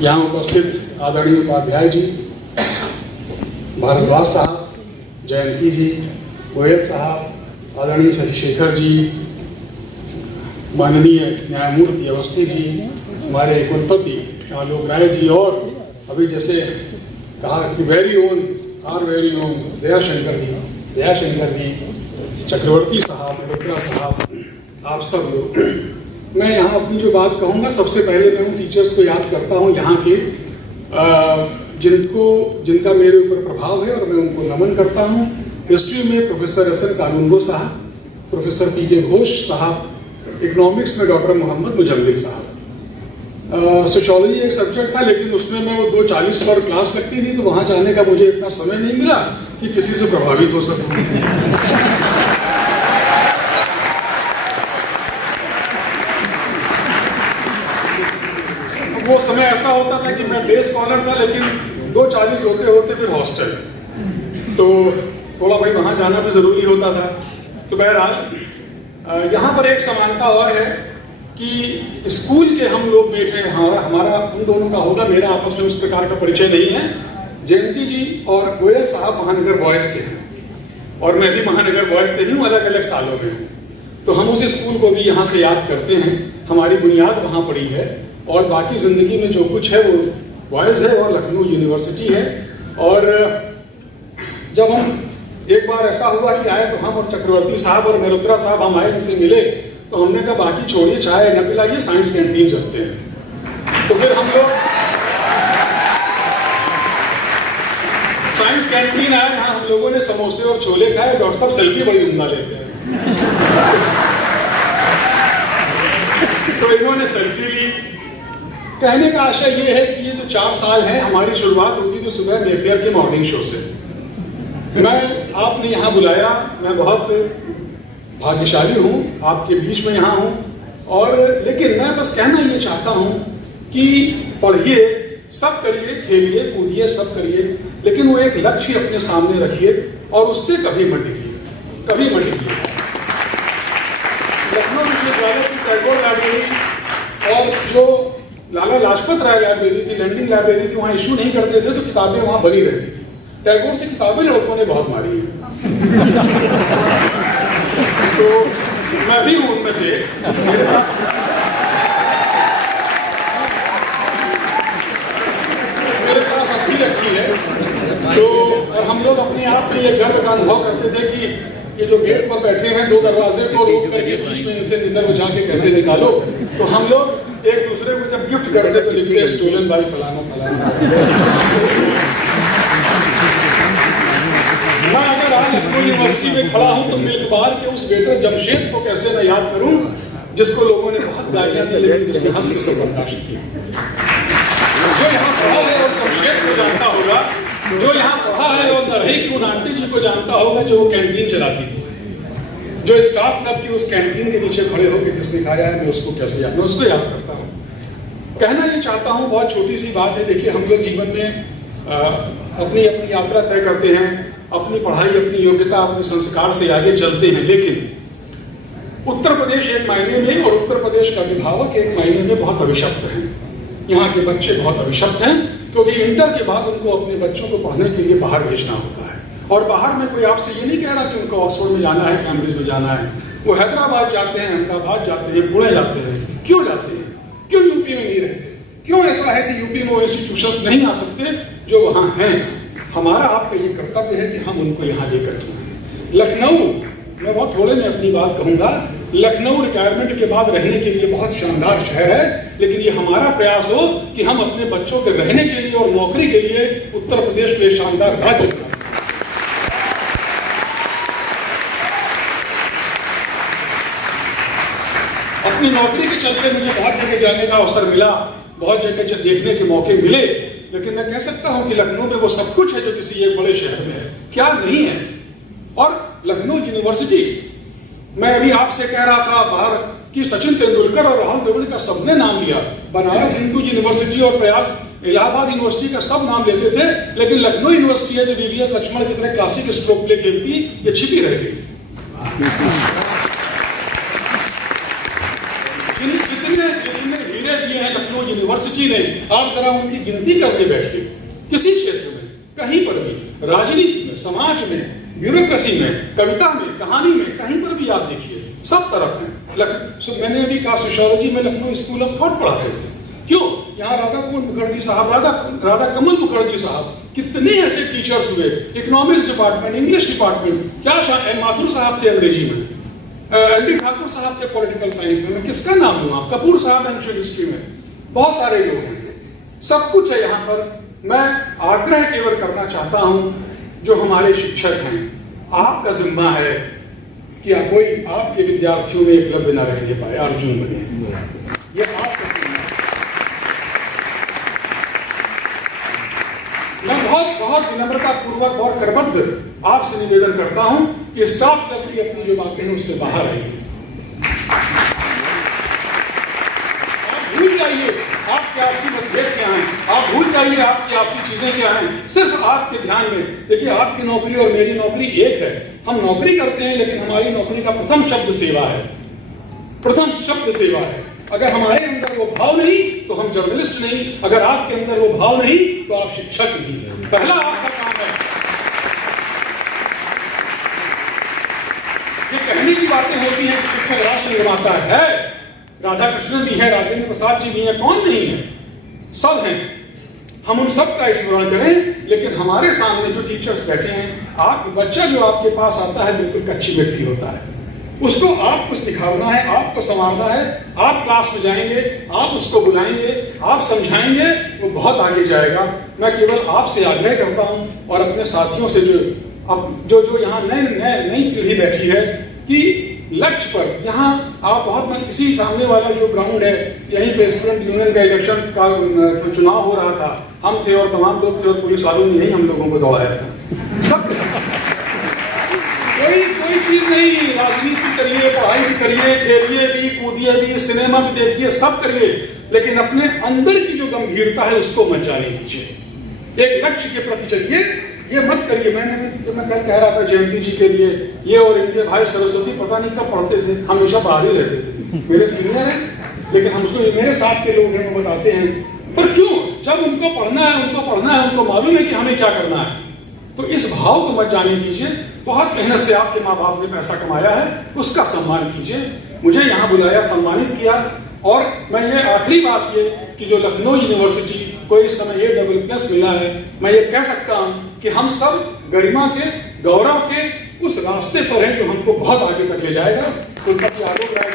यहाँ उपस्थित आदरणीय उपाध्याय जी, भारद्वाज साहब, जयंती जी, गोयल साहब, आदरणीय शशिशेखर जी, माननीय न्यायमूर्ति अवस्थी जी, हमारे कुलपति आलोक राय जी, और अभी जैसे कहा कि वेरी ओन दयाशंकर जी, चक्रवर्ती साहब, मल्होत्रा साहब, आप सब लोग। मैं यहाँ अपनी जो बात कहूँगा, सबसे पहले मैं उन टीचर्स को याद करता हूँ यहाँ के जिनका मेरे ऊपर प्रभाव है, और मैं उनको नमन करता हूँ। हिस्ट्री में प्रोफेसर एस एन कानूनगो साहब, प्रोफेसर पी के घोष साहब, इकोनॉमिक्स में डॉक्टर मोहम्मद मुजम्मिल साहब। सोशियोलॉजी एक सब्जेक्ट था, लेकिन उसमें मैं वो 2:40 पर क्लास लगती थी, तो वहाँ जाने का मुझे इतना समय नहीं मिला कि किसी से प्रभावित हो सकूँ। वो समय ऐसा होता था कि मैं डे स्कॉलर था, लेकिन 2:40 होते होते फिर हॉस्टल, तो थोड़ा भाई वहाँ जाना भी ज़रूरी होता था। तो बहरहाल यहाँ पर एक समानता और है कि स्कूल के हम लोग बैठे, हमारा उन दोनों का होगा, मेरा आपस में उस प्रकार का परिचय नहीं है। जयंती जी और गोयल साहब महानगर बॉयज़ के हैं, और मैं भी महानगर बॉयज़ से ही हूँ, अलग अलग सालों में हूँ। तो हम उस स्कूल को भी यहाँ से याद करते हैं, हमारी बुनियाद वहाँ पड़ी है, और बाकी ज़िंदगी में जो कुछ है वो बॉयज़ है और लखनऊ यूनिवर्सिटी है। और जब हम एक बार ऐसा हुआ कि आए, तो हम और चक्रवर्ती साहब और मल्होत्रा साहब हम आए, इनसे मिले, तो हमने कहा बाकी छोड़िए, चाय न पिलाइए, साइंस कैंटीन चलते हैं। तो फिर हम लोग साइंस कैंटीन आए, यहाँ हम लोगों ने समोसे और छोले खाए। डॉक्टर साहब सेल्फी बड़ी उम्दा लेते हैं, तो इन्होंने सेल्फी ली। कहने का आशय ये है कि ये जो 4 साल है, हमारी शुरुआत होती थी सुबह मेफेयर के मॉर्निंग शो से। मैं आपने यहाँ बुलाया, मैं बहुत भाग्यशाली हूँ, आपके बीच में यहाँ हूँ। और लेकिन मैं बस कहना ये चाहता हूँ कि पढ़िए, सब करिए, खेलिए कूदिए, सब करिए, लेकिन वो एक लक्ष्य अपने सामने रखिए और उससे कभी मत डिगिए, कभी मत डिगिए। लखनऊ विश्वविद्यालय की टैगोर लाइब्रेरी और जो लाला लाजपत राय लाइब्रेरी थी, लैंडिंग लाइब्रेरी थी, वहाँ इशू नहीं करते थे, तो किताबें वहाँ बनी रहती थी। टैगोर से किताबें लड़कों ने बहुत मारी है। तो मैं भी हूँ उनमें से। मेरे पास अभी रखी है। तो और हम लोग अपने आप में ये गर्व का अनुभव करते थे कि ये जो गेट पर बैठे हैं, 2 दरवाजे को रोक करके बीच में इनसे निकल बचा के कैसे निकालो। तो हम लोग एक दूसरे को जब गिफ्ट करते तो लिखते स्टोलन बाय फलाना फलाना। मैं अगर आज लखनऊ यूनिवर्सिटी में खड़ा हूं, तो मिल्क बार के उस वेटर जमशेद को कैसे मैं याद करूं, जिसको लोगों ने बहुत गालियां दी, लेकिन जिसने हंस के सब बर्दाश्त किया। जो यहाँ पढ़ा है और जमशेद को जानता होगा, जो यहाँ पढ़ा है और नरही की उन आंटी जी को जानता होगा जो वो कैंटीन चलाती थी, जो स्टाफ क्लब की उस कैंटीन के नीचे खड़े होकर जिसने खाया है, मैं उसको कैसे याद, मैं उसको याद करता हूँ। कहना ये चाहता हूँ, बहुत छोटी सी बात है। देखिए, हम लोग जीवन में अपनी अपनी यात्रा तय करते हैं, अपनी पढ़ाई, अपनी योग्यता, अपने संस्कार से आगे चलते हैं, लेकिन उत्तर प्रदेश एक मायने में और उत्तर प्रदेश का अभिभावक एक मायने में बहुत अभिशप्त है। यहाँ के बच्चे बहुत अभिशप्त हैं, क्योंकि इंटर के बाद उनको अपने बच्चों को पढ़ने के लिए बाहर भेजना होता है। और बाहर में कोई आपसे ये नहीं कह रहा कि उनको ऑक्सफोर्ड में जाना है, कैम्ब्रिज में जाना है। वो हैदराबाद जाते हैं, अहमदाबाद जाते हैं, पुणे जाते हैं। क्यों जाते हैं? क्यों यूपी में नहीं रहते? क्यों ऐसा है कि यूपी में वो इंस्टीट्यूशंस नहीं आ सकते जो वहाँ हैं? हमारा आपका ये कर्तव्य है कि हम उनको यहाँ लेकर के आए। लखनऊ, मैं बहुत थोड़े में अपनी बात कहूँगा, लखनऊ रिटायरमेंट के बाद रहने के लिए बहुत शानदार शहर है, लेकिन ये हमारा प्रयास हो कि हम अपने बच्चों के रहने के लिए और नौकरी के लिए उत्तर प्रदेश को एक शानदार राज्य बना सकें। अपनी नौकरी के चलते मुझे बहुत जगह जाने का अवसर मिला, बहुत जगह देखने के मौके मिले, लेकिन मैं कह सकता हूं कि लखनऊ में वो सब कुछ है जो किसी एक बड़े शहर में है, क्या नहीं है। और लखनऊ यूनिवर्सिटी, मैं अभी आपसे कह रहा था बाहर कि सचिन तेंदुलकर और राहुल द्रविड़ का सबने नाम लिया, बनारस हिंदू यूनिवर्सिटी और प्रयाग इलाहाबाद यूनिवर्सिटी का सब नाम लेते थे, लेकिन लखनऊ यूनिवर्सिटी है जो वीवीएस लक्ष्मण की तरह क्लासिक स्ट्रोक प्ले खेलती, ये छिपी रह गई। जितने हीरे दिए हैं लखनऊ यूनिवर्सिटी यूनिवर्सिटी ने, आप जरा उनकी गिनती करके बैठिए, किसी क्षेत्र में, कहीं पर भी, राजनीति में, समाज में, ब्यूरोक्रेसी में, कविता में, कहानी में, कहीं पर भी आप देखिए, सब तरफ है। मैंने अभी कहा सोशियोलॉजी में लखनऊ स्कूल ऑफ थॉट पढ़ाते थे। क्यों? यहाँ राधा कमल मुखर्जी साहब, राधा कमल मुखर्जी साहब, कितने ऐसे टीचर्स हुए, इकोनॉमिक्स डिपार्टमेंट, इंग्लिश डिपार्टमेंट, क्या माथुर साहब थे अंग्रेजी में, एल डी ठाकुर साहब थे पॉलिटिकल साइंस में, मैं किसका नाम लूँ, आप कपूर साहब एंशियल हिस्ट्री में, बहुत सारे लोग हैं, सब कुछ है यहाँ पर। मैं आग्रह केवल करना चाहता हूँ, जो हमारे शिक्षक हैं, आपका जिम्मा है कि कोई आपके विद्यार्थियों में एकलव्य न रहने पाए, अर्जुन बने, ये आपका जिम्मा है। मैं बहुत विनम्रता पूर्वक और करबद्ध आपसे निवेदन करता हूं कि स्टाफ अपनी जो बातें हैं उससे बाहर आइए। आप भूल जाइए आपके आपसी मतभेद क्या हैं, आप भूल जाइए आपकी आपसी चीजें क्या हैं। सिर्फ आपके ध्यान में देखिए, आपकी नौकरी और मेरी नौकरी एक है। हम नौकरी करते हैं, लेकिन हमारी नौकरी का प्रथम शब्द सेवा है, प्रथम शब्द सेवा है। अगर हमारे अंदर वो भाव नहीं तो हम जर्नलिस्ट नहीं, अगर आपके अंदर वो भाव नहीं तो आप शिक्षक नहीं। पहला आपका काम है, ये कहने की बातें होती हैं कि शिक्षक राष्ट्र निर्माता है, राधा कृष्णन भी है, राजेंद्र प्रसाद जी भी हैं, कौन नहीं है, सब हैं। हम उन सब का स्मरण करें, लेकिन हमारे सामने जो टीचर्स बैठे हैं, आप बच्चा जो आपके पास आता है बिल्कुल कच्ची व्यक्ति होता है, उसको आप कुछ दिखाना है, आपको संवारना है। आप क्लास में जाएंगे, आप उसको बुलाएंगे, आप समझाएंगे, वो बहुत आगे जाएगा। मैं केवल आपसे आग्रह करता हूं और अपने साथियों से जो यहाँ नई पीढ़ी बैठी है, कि लक्ष्य पर यहाँ आप बहुत, इसी सामने वाला जो ग्राउंड है, यहीं पे स्टूडेंट यूनियन का इलेक्शन का चुनाव हो रहा था, हम थे और तमाम लोग थे और पुलिस वालों ने यही हम लोगों को दौड़ाया था। सब कोई चीज नहीं, राजनीति करिए, पढ़ाई भी करिए, खेलिए भी, कूदिए भी, सिनेमा भी देखिए, सब करिए, लेकिन अपने अंदर की जो गंभीरता है उसको मत जाने दीजिए। एक लक्ष्य के प्रति चलिए, ये मत करिए। मैं कल कह रहा था जयंती जी के लिए, ये और इनके भाई सरस्वती पता नहीं कब पढ़ते थे, हमेशा बाहर ही रहते थे, मेरे सीनियर हैं, लेकिन हम उसको, मेरे साथ के लोग हैं वो बताते हैं, पर क्यों? जब उनको पढ़ना है, उनको मालूम है कि हमें क्या करना है। तो इस भाव को मत जाने दीजिए। बहुत मेहनत से आपके माँ बाप ने पैसा कमाया है, उसका सम्मान कीजिए। मुझे यहाँ बुलाया, सम्मानित किया, और मैं ये आखिरी बात ये कि जो लखनऊ यूनिवर्सिटी को इस समय A++ मिला है, मैं ये कह सकता हूँ कि हम सब गरिमा के, गौरव के उस रास्ते पर हैं जो हमको बहुत आगे तक ले जाएगा। कुलपति आलोक राय